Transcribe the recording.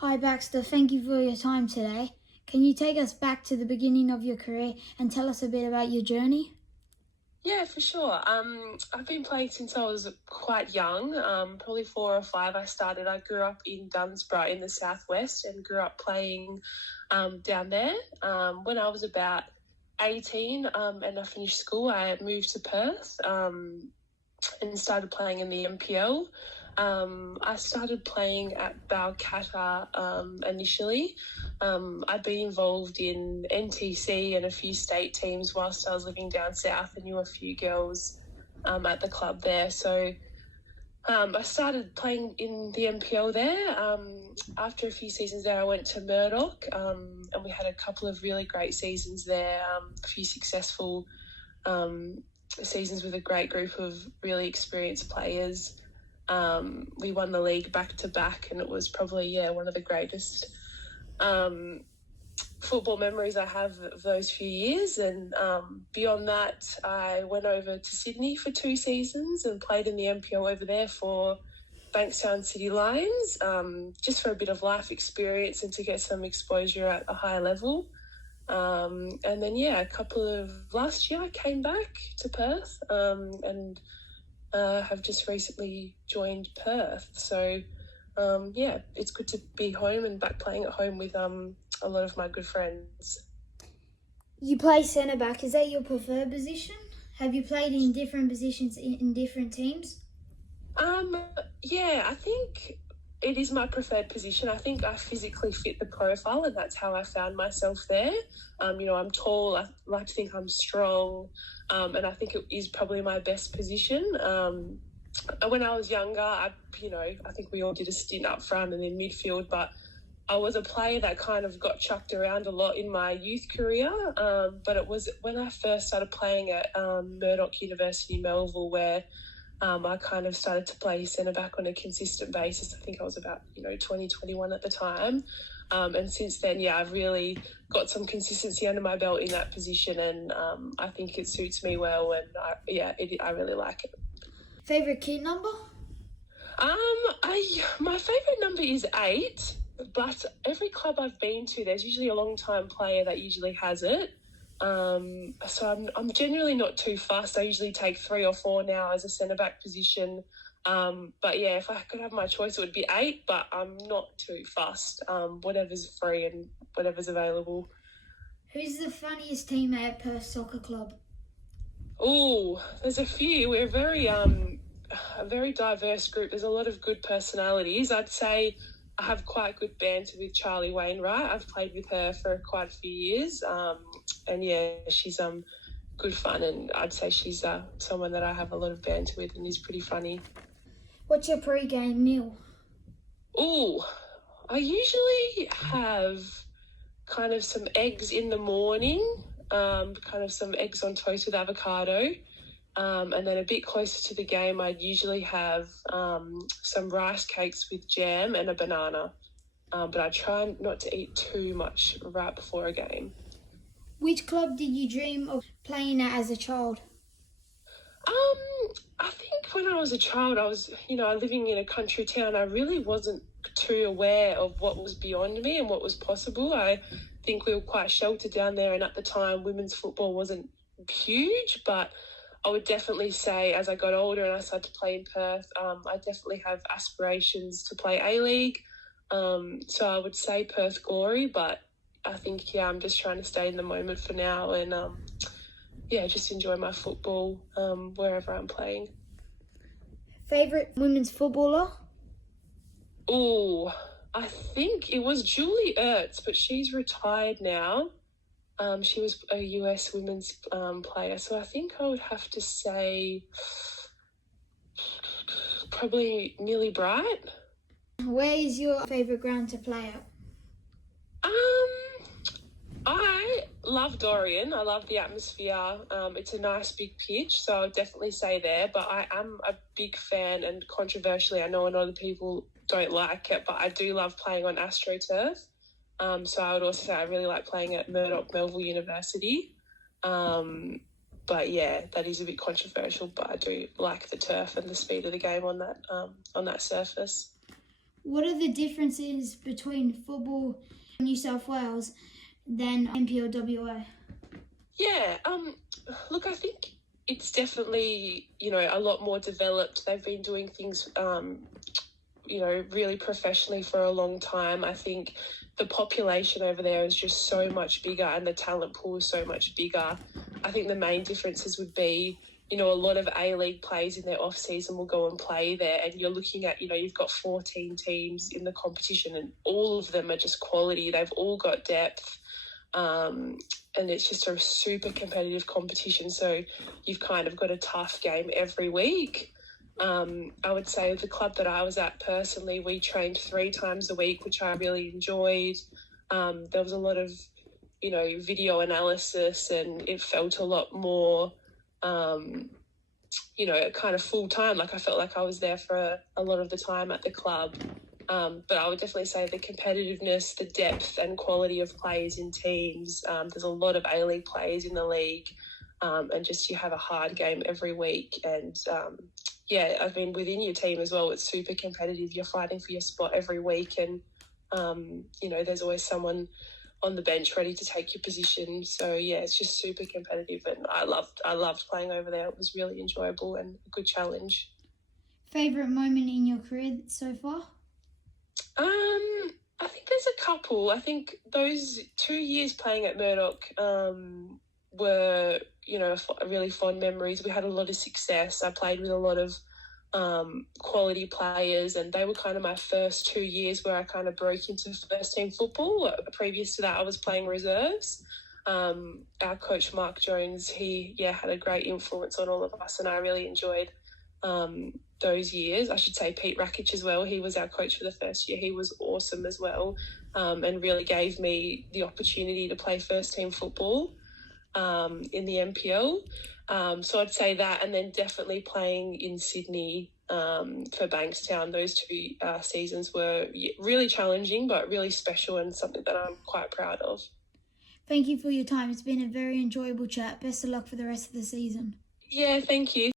Hi Baxter, thank you for your time today. Can you take us back to the beginning of your career and tell us a bit about your journey? Yeah, for sure. I've been playing since I was quite young, probably 4 or 5 I started. I grew up in Dunsborough in the southwest and grew up playing down there. When I was about 18 and I finished school, I moved to Perth and started playing in the NPL. I started playing at Balcatta initially. I'd been involved in NTC and a few state teams whilst I was living down south and knew a few girls at the club there. So I started playing in the NPL there. After a few seasons there, I went to Murdoch and we had a couple of really great seasons there, a few successful seasons with a great group of really experienced players. We won the league back to back, and it was probably one of the greatest football memories I have of those few years. And beyond that, I went over to Sydney for 2 seasons and played in the NPL over there for Bankstown City Lions, just for a bit of life experience and to get some exposure at a high level. And then last year I came back to Perth and have just recently joined Perth. So it's good to be home and back playing at home with a lot of my good friends. You play centre back. Is that your preferred position? Have you played in different positions in different teams? I think it is my preferred position. I think I physically fit the profile, and that's how I found myself there. I'm tall. I like to think I'm strong, and I think it is probably my best position. When I was younger, I think we all did a stint up front and in midfield, but I was a player that kind of got chucked around a lot in my youth career. But it was when I first started playing at Murdoch University, Melville, where I kind of started to play centre back on a consistent basis. I think I was about 2021 at the time. And since then, I've really got some consistency under my belt in that position, and I think it suits me well, and I really like it. Favourite kit number? My favourite number is 8, but every club I've been to, there's usually a long-time player that usually has it. So I'm generally not too fussed. I usually take 3 or 4 now as a centre-back position. If I could have my choice, it would be 8, but I'm not too fussed. Whatever's free and whatever's available. Who's the funniest teammate at Perth Soccer Club? Oh, there's a few. We're a very diverse group. There's a lot of good personalities. I'd say I have quite good banter with Charlie Wainwright. I've played with her for quite a few years. She's good fun, and I'd say she's someone that I have a lot of banter with and is pretty funny. What's your pre-game meal? Oh, I usually have kind of some eggs in the morning, kind of some eggs on toast with avocado. And then a bit closer to the game, I'd usually have some rice cakes with jam and a banana. But I try not to eat too much right before a game. Which club did you dream of playing at as a child? I think when I was a child, I was, living in a country town. I really wasn't too aware of what was beyond me and what was possible. I think we were quite sheltered down there, and at the time, women's football wasn't huge, but I would definitely say as I got older and I started to play in Perth, I definitely have aspirations to play A-League. So I would say Perth Glory, but I think, I'm just trying to stay in the moment for now and, just enjoy my football wherever I'm playing. Favourite women's footballer? Oh, I think it was Julie Ertz, but she's retired now. She was a US women's player, so I think I would have to say probably Millie Bright. Where is your favourite ground to play at? I love Dorian. I love the atmosphere. It's a nice big pitch, so I'll definitely say there. But I am a big fan, and controversially, I know a lot of people don't like it, but I do love playing on AstroTurf. So I would also say I really like playing at Murdoch Melville University. That is a bit controversial, but I do like the turf and the speed of the game on that surface. What are the differences between football in New South Wales than NPLWA? Yeah, look, I think it's definitely, a lot more developed. They've been doing things, really professionally for a long time. I think the population over there is just so much bigger and the talent pool is so much bigger. I think the main differences would be, a lot of A-League players in their off-season will go and play there, and you're looking at, you've got 14 teams in the competition and all of them are just quality. They've all got depth. And it's just a super competitive competition. So you've kind of got a tough game every week. I would say the club that I was at personally, we trained 3 times a week, which I really enjoyed. There was a lot of, video analysis, and it felt a lot more, kind of full time. Like I felt like I was there for a lot of the time at the club. But I would definitely say the competitiveness, the depth and quality of players in teams. There's a lot of A-League players in the league, and just you have a hard game every week. And I mean, within your team as well, it's super competitive. You're fighting for your spot every week, and there's always someone on the bench ready to take your position. So yeah, it's just super competitive, and I loved playing over there. It was really enjoyable and a good challenge. Favourite moment in your career so far? I think there's a couple. I think those 2 years playing at Murdoch were, really fond memories. We had a lot of success. I played with a lot of quality players, and they were kind of my first 2 years where I kind of broke into first team football. Previous to that, I was playing reserves. Our coach, Mark Jones, he had a great influence on all of us, and I really enjoyed those years. I should say Pete Rakic as well. He was our coach for the first year. He was awesome as well, and really gave me the opportunity to play first team football in the NPL. So I'd say that, and then definitely playing in Sydney for Bankstown. Those 2 seasons were really challenging, but really special, and something that I'm quite proud of. Thank you for your time. It's been a very enjoyable chat. Best of luck for the rest of the season. Yeah, thank you.